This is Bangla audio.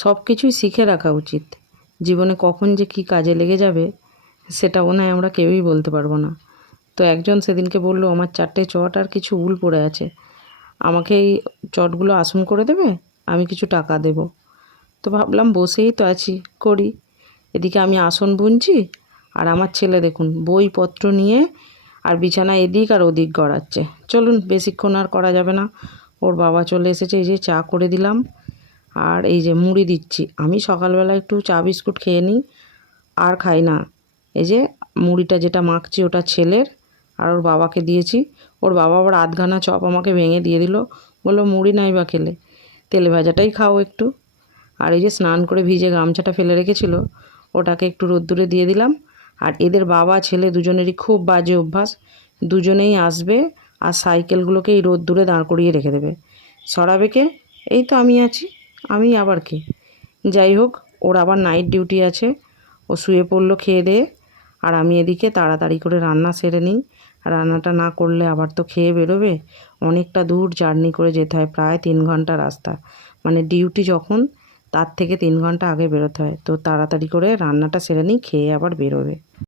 সব কিছুই শিখে রাখা উচিত। জীবনে কখন যে কী কাজে লেগে যাবে সেটা মনে হয় আমরা কেউই বলতে পারবো না। তো একজন সেদিনকে বলল, আমার 4টে চট আর কিছু উল পড়ে আছে, আমাকে এই চটগুলো আসন করে দেবে, আমি কিছু টাকা দেব। তো ভাবলাম বসেই তো আছি, করি। এদিকে আমি আসন বুনছি, আর আমার ছেলে দেখুন বইপত্র নিয়ে আর বিছানা এদিক আর ওদিক গড়াচ্ছে। চলুন, বেশিক্ষণ আর করা যাবে না। ওর বাবা চলে এসেছে, এই যে চা করে দিলাম, আর এই যে মুড়ি দিচ্ছি। আমি সকালবেলা একটু চা বিস্কুট খেয়ে নিই, আর খাই না। এই যে মুড়িটা যেটা মাখছি ওটা ছেলের, আর ওর বাবাকে দিয়েছি। ওর বাবা আবার আধখানা চপ আমাকে ভেঙে দিয়ে দিল, বললো মুড়ি নাই বা খেলে, তেলে ভাজাটাই খাও একটু। আর এই যে স্নান করে ভিজে গামছাটা ফেলে রেখেছিল, ওটাকে একটু রোদ্দুরে দিয়ে দিলাম। আর এদের বাবা ছেলে দুজনেরই খুব বাজে অভ্যাস, দুজনেই আসবে আর সাইকেলগুলোকে এই রোদ্দুরে দাঁড় করিয়ে রেখে দেবে। সরাবে কে? এই তো আমি আছি, আমি আবার কে? যাই হোক, ওর আবার নাইট ডিউটি আছে, ও শুয়ে পড়লো খেয়ে দেয়ে। আর আমি এদিকে তাড়াতাড়ি করে রান্না সেরে নিই। রান্নাটা না করলে আবার তো খেয়ে বেরোবে, অনেকটা দূর জার্নি করে যেতে হয়, প্রায় 3 ঘন্টা রাস্তা। মানে ডিউটি যখন, তার থেকে 3 ঘন্টা আগে বেরোতে হয়। তো তাড়াতাড়ি করে রান্নাটা সেরে নিই, খেয়ে আবার বেরোবে।